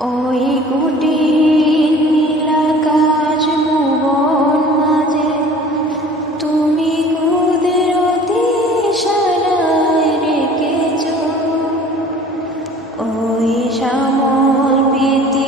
ওই কুটির নীলাকাশ ভুবন মাঝে তুমি কুদরতি ইশারায় রেখেছ ওই শ্যামল প্রীতি